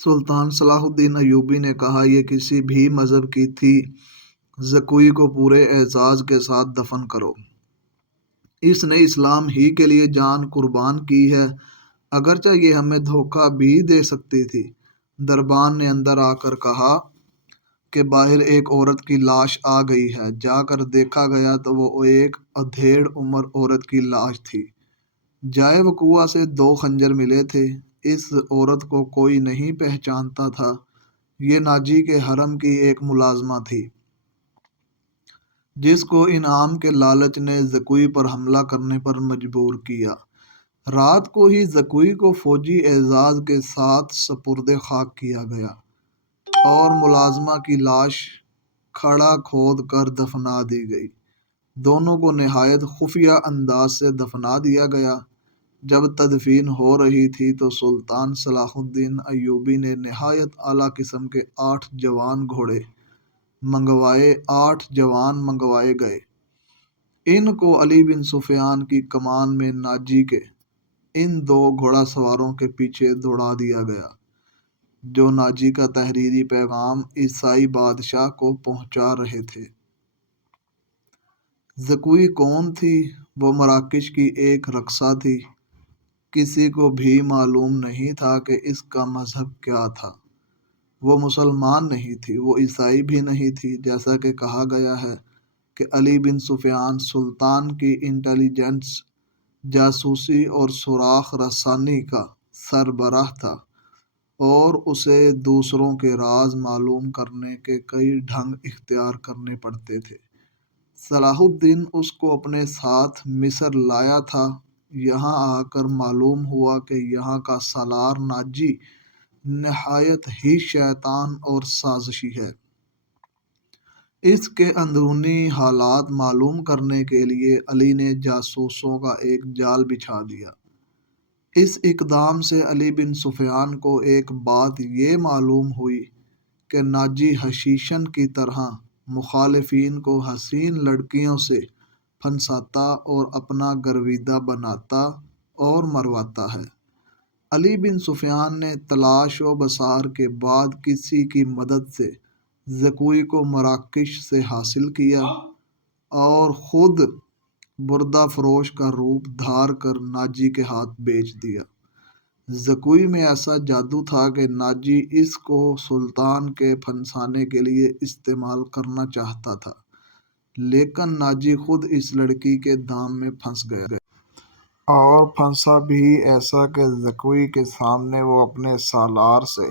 سلطان صلاح الدین ایوبی نے کہا، یہ کسی بھی مذہب کی تھی، زکوی کو پورے اعزاز کے ساتھ دفن کرو۔ اس نے اسلام ہی کے لیے جان قربان کی ہے، اگرچہ یہ ہمیں دھوکہ بھی دے سکتی تھی۔ دربان نے اندر آ کر کہا کہ باہر ایک عورت کی لاش آ گئی ہے۔ جا کر دیکھا گیا تو وہ ایک ادھیڑ عمر عورت کی لاش تھی۔ جائے وقوعہ سے 2 خنجر ملے تھے۔ اس عورت کو کوئی نہیں پہچانتا تھا۔ یہ ناجی کے حرم کی ایک ملازمہ تھی، جس کو انعام کے لالچ نے زکوی پر حملہ کرنے پر مجبور کیا۔ رات کو ہی زکوی کو فوجی اعزاز کے ساتھ سپرد خاک کیا گیا اور ملازمہ کی لاش کھڑا کھود کر دفنا دی گئی۔ دونوں کو نہایت خفیہ انداز سے دفنا دیا گیا۔ جب تدفین ہو رہی تھی تو سلطان صلاح الدین ایوبی نے نہایت اعلیٰ قسم کے 8 جوان گھوڑے منگوائے گئے۔ ان کو علی بن سفیان کی کمان میں ناجی کے ان 2 گھوڑا سواروں کے پیچھے دوڑا دیا گیا، جو ناجی کا تحریری پیغام عیسائی بادشاہ کو پہنچا رہے تھے۔ زکوی کون تھی؟ وہ مراکش کی ایک رقصہ تھی۔ کسی کو بھی معلوم نہیں تھا کہ اس کا مذہب کیا تھا۔ وہ مسلمان نہیں تھی، وہ عیسائی بھی نہیں تھی۔ جیسا کہ کہا گیا ہے کہ علی بن سفیان سلطان کی انٹیلیجنس، جاسوسی اور سراغ رسانی کا سربراہ تھا، اور اسے دوسروں کے راز معلوم کرنے کے کئی ڈھنگ اختیار کرنے پڑتے تھے۔ صلاح الدین اس کو اپنے ساتھ مصر لایا تھا۔ یہاں آ کر معلوم ہوا کہ یہاں کا سالار ناجی نہایت ہی شیطان اور سازشی ہے۔ اس کے اندرونی حالات معلوم کرنے کے لیے علی نے جاسوسوں کا ایک جال بچھا دیا۔ اس اقدام سے علی بن سفیان کو ایک بات یہ معلوم ہوئی کہ ناجی حشیشن کی طرح مخالفین کو حسین لڑکیوں سے پھنساتا اور اپنا گرویدہ بناتا اور مرواتا ہے۔ علی بن سفیان نے تلاش و بصار کے بعد کسی کی مدد سے زکوی کو مراکش سے حاصل کیا اور خود بردہ فروش کا روپ دھار کر ناجی کے ہاتھ بیچ دیا۔ زکوی میں ایسا جادو تھا کہ ناجی اس کو سلطان کے پھنسانے کے لیے استعمال کرنا چاہتا تھا، لیکن ناجی خود اس لڑکی کے دام میں پھنس گیا، اور پھنسا بھی ایسا کہ زکوی کے سامنے وہ اپنے سالار سے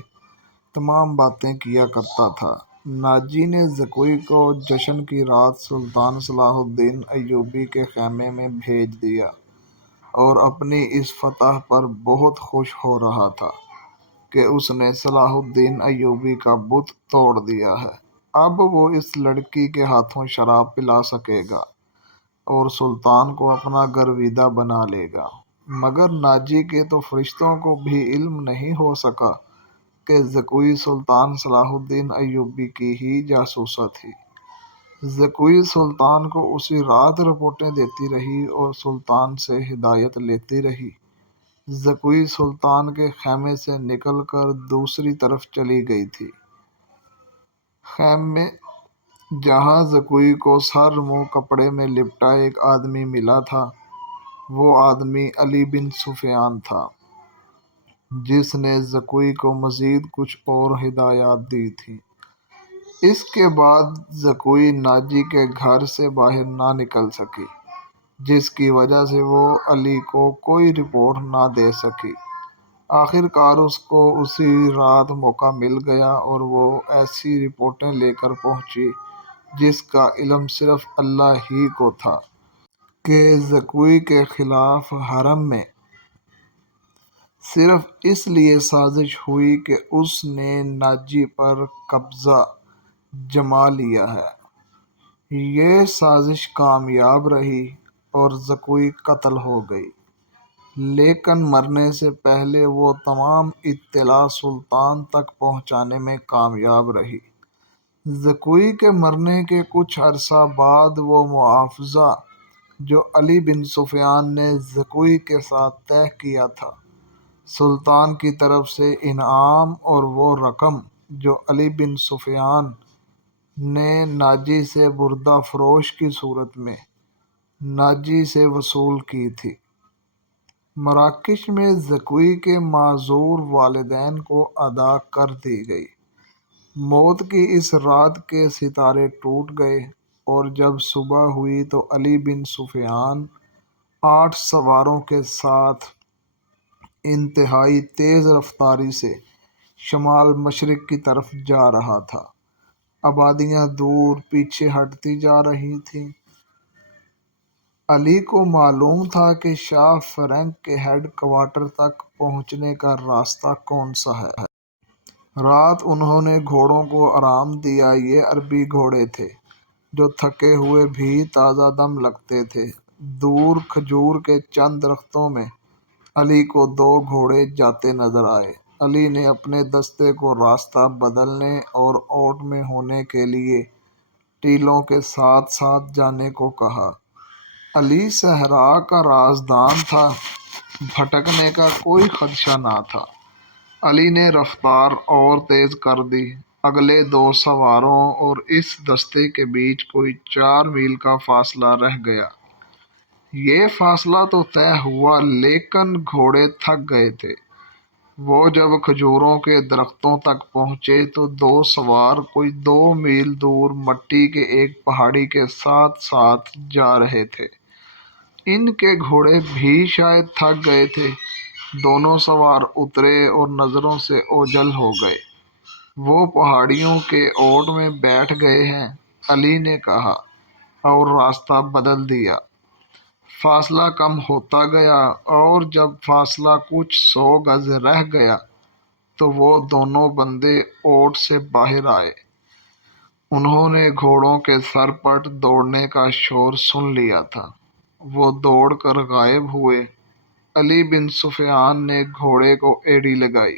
تمام باتیں کیا کرتا تھا۔ ناجی نے زکوی کو جشن کی رات سلطان صلاح الدین ایوبی کے خیمے میں بھیج دیا اور اپنی اس فتح پر بہت خوش ہو رہا تھا کہ اس نے صلاح الدین ایوبی کا بت توڑ دیا ہے۔ اب وہ اس لڑکی کے ہاتھوں شراب پلا سکے گا اور سلطان کو اپنا گرویدہ بنا لے گا۔ مگر ناجی کے تو فرشتوں کو بھی علم نہیں ہو سکا کہ زکوی سلطان صلاح الدین ایوبی کی ہی جاسوسہ تھی۔ زکوی سلطان کو اسی رات رپورٹیں دیتی رہی اور سلطان سے ہدایت لیتی رہی۔ زکوی سلطان کے خیمے سے نکل کر دوسری طرف چلی گئی تھی۔ خیمے جہاں زکوی کو سر منہ کپڑے میں لپٹا ایک آدمی ملا تھا، وہ آدمی علی بن سفیان تھا، جس نے زکوی کو مزید کچھ اور ہدایات دی تھیں۔ اس کے بعد زکوی ناجی کے گھر سے باہر نہ نکل سکی، جس کی وجہ سے وہ علی کو کوئی رپورٹ نہ دے سکی۔ آخر کار اس کو اسی رات موقع مل گیا اور وہ ایسی رپورٹیں لے کر پہنچی جس کا علم صرف اللہ ہی کو تھا کہ زکوی کے خلاف حرم میں صرف اس لیے سازش ہوئی کہ اس نے ناجی پر قبضہ جما لیا ہے۔ یہ سازش کامیاب رہی اور زکوی قتل ہو گئی، لیکن مرنے سے پہلے وہ تمام اطلاع سلطان تک پہنچانے میں کامیاب رہی۔ زکوی کے مرنے کے کچھ عرصہ بعد وہ معاوضہ جو علی بن سفیان نے زکوی کے ساتھ طے کیا تھا، سلطان کی طرف سے انعام اور وہ رقم جو علی بن سفیان نے ناجی سے بردہ فروش کی صورت میں ناجی سے وصول کی تھی، مراکش میں زکوی کے معذور والدین کو ادا کر دی گئی۔ موت کی اس رات کے ستارے ٹوٹ گئے اور جب صبح ہوئی تو علی بن سفیان 8 سواروں کے ساتھ انتہائی تیز رفتاری سے شمال مشرق کی طرف جا رہا تھا۔ آبادیاں دور پیچھے ہٹتی جا رہی تھیں۔ علی کو معلوم تھا کہ شاہ فرنگ کے ہیڈ کوارٹر تک پہنچنے کا راستہ کون سا ہے۔ رات انہوں نے گھوڑوں کو آرام دیا۔ یہ عربی گھوڑے تھے جو تھکے ہوئے بھی تازہ دم لگتے تھے۔ دور کھجور کے چند درختوں میں علی کو 2 گھوڑے جاتے نظر آئے۔ علی نے اپنے دستے کو راستہ بدلنے اور اوٹ میں ہونے کے لیے ٹیلوں کے ساتھ ساتھ جانے کو کہا۔ علی صحرا کا رازدان تھا، بھٹکنے کا کوئی خدشہ نہ تھا۔ علی نے رفتار اور تیز کر دی۔ اگلے 2 سواروں اور اس دستے کے بیچ کوئی 4 میل کا فاصلہ رہ گیا۔ یہ فاصلہ تو طے ہوا لیکن گھوڑے تھک گئے تھے۔ وہ جب کھجوروں کے درختوں تک پہنچے تو 2 سوار کوئی 2 میل دور مٹی کے ایک پہاڑی کے ساتھ ساتھ جا رہے تھے۔ ان کے گھوڑے بھی شاید تھک گئے تھے۔ دونوں سوار اترے اور نظروں سے اوجھل ہو گئے۔ وہ پہاڑیوں کے اوٹ میں بیٹھ گئے ہیں، علی نے کہا اور راستہ بدل دیا۔ فاصلہ کم ہوتا گیا اور جب فاصلہ کچھ 100 گز رہ گیا تو وہ دونوں بندے اوٹ سے باہر آئے۔ انہوں نے گھوڑوں کے سرپٹ دوڑنے کا شور سن لیا تھا۔ وہ دوڑ کر غائب ہوئے۔ علی بن سفیان نے گھوڑے کو ایڑی لگائی۔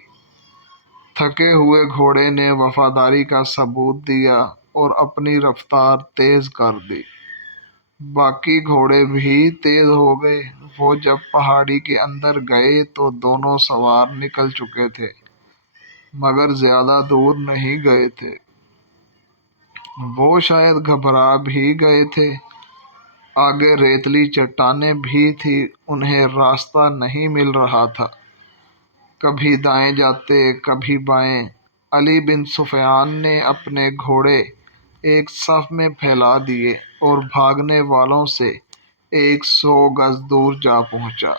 تھکے ہوئے گھوڑے نے وفاداری کا ثبوت دیا اور اپنی رفتار تیز کر دی۔ باقی گھوڑے بھی تیز ہو گئے۔ وہ جب پہاڑی کے اندر گئے تو دونوں سوار نکل چکے تھے مگر زیادہ دور نہیں گئے تھے۔ وہ شاید گھبرا بھی گئے تھے۔ آگے ریتلی چٹانیں بھی تھیں، انہیں راستہ نہیں مل رہا تھا۔ کبھی دائیں جاتے کبھی بائیں۔ علی بن سفیان نے اپنے گھوڑے ایک صف میں پھیلا دیے اور بھاگنے والوں سے 100 گز دور جا پہنچا۔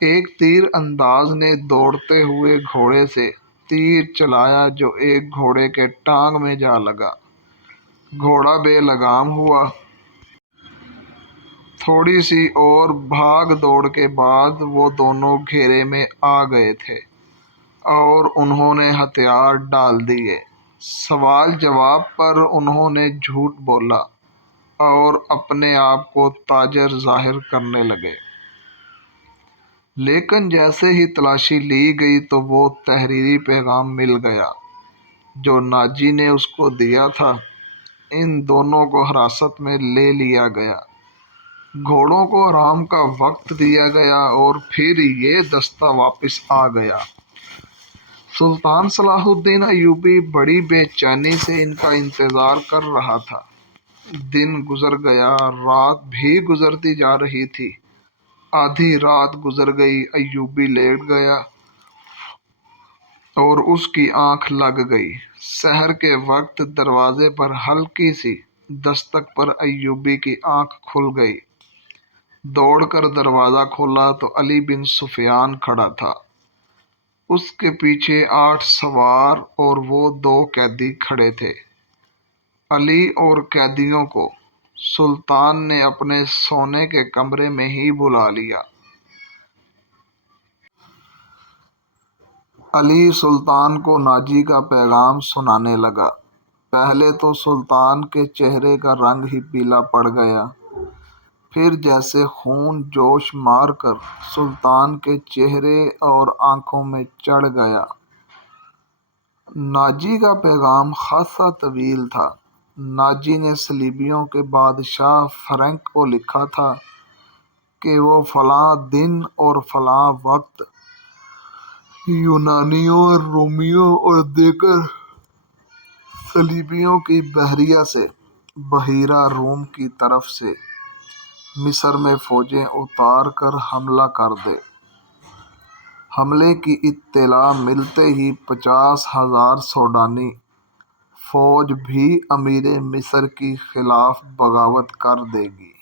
ایک تیر انداز نے دوڑتے ہوئے گھوڑے سے تیر چلایا جو ایک گھوڑے کے ٹانگ میں جا لگا۔ گھوڑا بے لگام ہوا۔ تھوڑی سی اور بھاگ دوڑ کے بعد وہ دونوں گھیرے میں آ گئے تھے اور انہوں نے ہتھیار ڈال دیے۔ سوال جواب پر انہوں نے جھوٹ بولا اور اپنے آپ کو تاجر ظاہر کرنے لگے۔ لیکن جیسے ہی تلاشی لی گئی تو وہ تحریری پیغام مل گیا جو ناجی نے اس کو دیا تھا۔ ان دونوں کو حراست میں لے لیا گیا، گھوڑوں کو آرام کا وقت دیا گیا اور پھر یہ دستہ واپس آ گیا۔ سلطان صلاح الدین ایوبی بڑی بے چینی سے ان کا انتظار کر رہا تھا۔ دن گزر گیا، رات بھی گزرتی جا رہی تھی۔ آدھی رات گزر گئی، ایوبی لیٹ گیا اور اس کی آنکھ لگ گئی۔ سحر کے وقت دروازے پر ہلکی سی دستک پر ایوبی کی آنکھ کھل گئی۔ دوڑ کر دروازہ کھولا تو علی بن سفیان کھڑا تھا۔ اس کے پیچھے 8 سوار اور وہ 2 قیدی کھڑے تھے۔ علی اور قیدیوں کو سلطان نے اپنے سونے کے کمرے میں ہی بلا لیا۔ علی سلطان کو ناجی کا پیغام سنانے لگا۔ پہلے تو سلطان کے چہرے کا رنگ ہی پیلا پڑ گیا، پھر جیسے خون جوش مار کر سلطان کے چہرے اور آنکھوں میں چڑھ گیا۔ ناجی کا پیغام خاصا طویل تھا۔ ناجی نے صلیبیوں کے بادشاہ فرنک کو لکھا تھا کہ وہ فلاں دن اور فلاں وقت یونانیوں اور رومیوں اور دیگر صلیبیوں کی بحریہ سے بحیرہ روم کی طرف سے مصر میں فوجیں اتار کر حملہ کر دے۔ حملے کی اطلاع ملتے ہی 50,000 سوڈانی فوج بھی امیر مصر کی خلاف بغاوت کر دے گی۔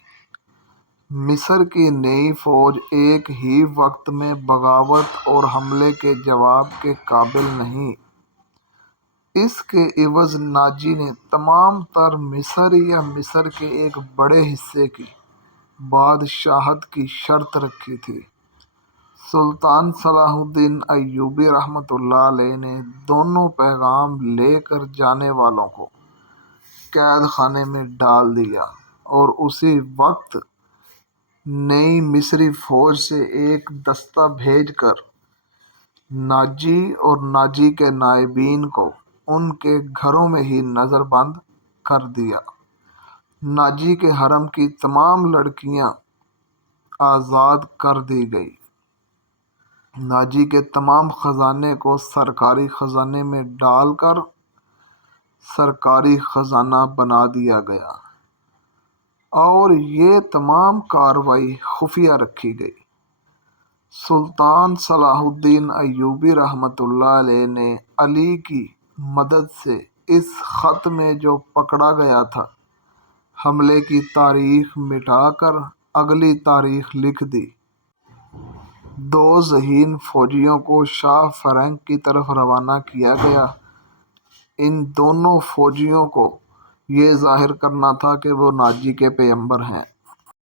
مصر کی نئی فوج ایک ہی وقت میں بغاوت اور حملے کے جواب کے قابل نہیں۔ اس کے عوض ناجی نے تمام تر مصر یا مصر کے ایک بڑے حصے کی بادشاہت کی شرط رکھی تھی۔ سلطان صلاح الدین ایوبی رحمۃ اللہ علیہ نے دونوں پیغام لے کر جانے والوں کو قید خانے میں ڈال دیا اور اسی وقت نئی مصری فوج سے ایک دستہ بھیج کر ناجی اور ناجی کے نائبین کو ان کے گھروں میں ہی نظر بند کر دیا۔ ناجی کے حرم کی تمام لڑکیاں آزاد کر دی گئیں۔ ناجی کے تمام خزانے کو سرکاری خزانے میں ڈال کر سرکاری خزانہ بنا دیا گیا اور یہ تمام کارروائی خفیہ رکھی گئی۔ سلطان صلاح الدین ایوبی رحمۃ اللہ علیہ نے علی کی مدد سے اس خط میں جو پکڑا گیا تھا حملے کی تاریخ مٹا کر اگلی تاریخ لکھ دی۔ دو ذہین فوجیوں کو شاہ فرنگ کی طرف روانہ کیا گیا۔ ان دونوں فوجیوں کو یہ ظاہر کرنا تھا کہ وہ ناجی کے پیغمبر ہیں۔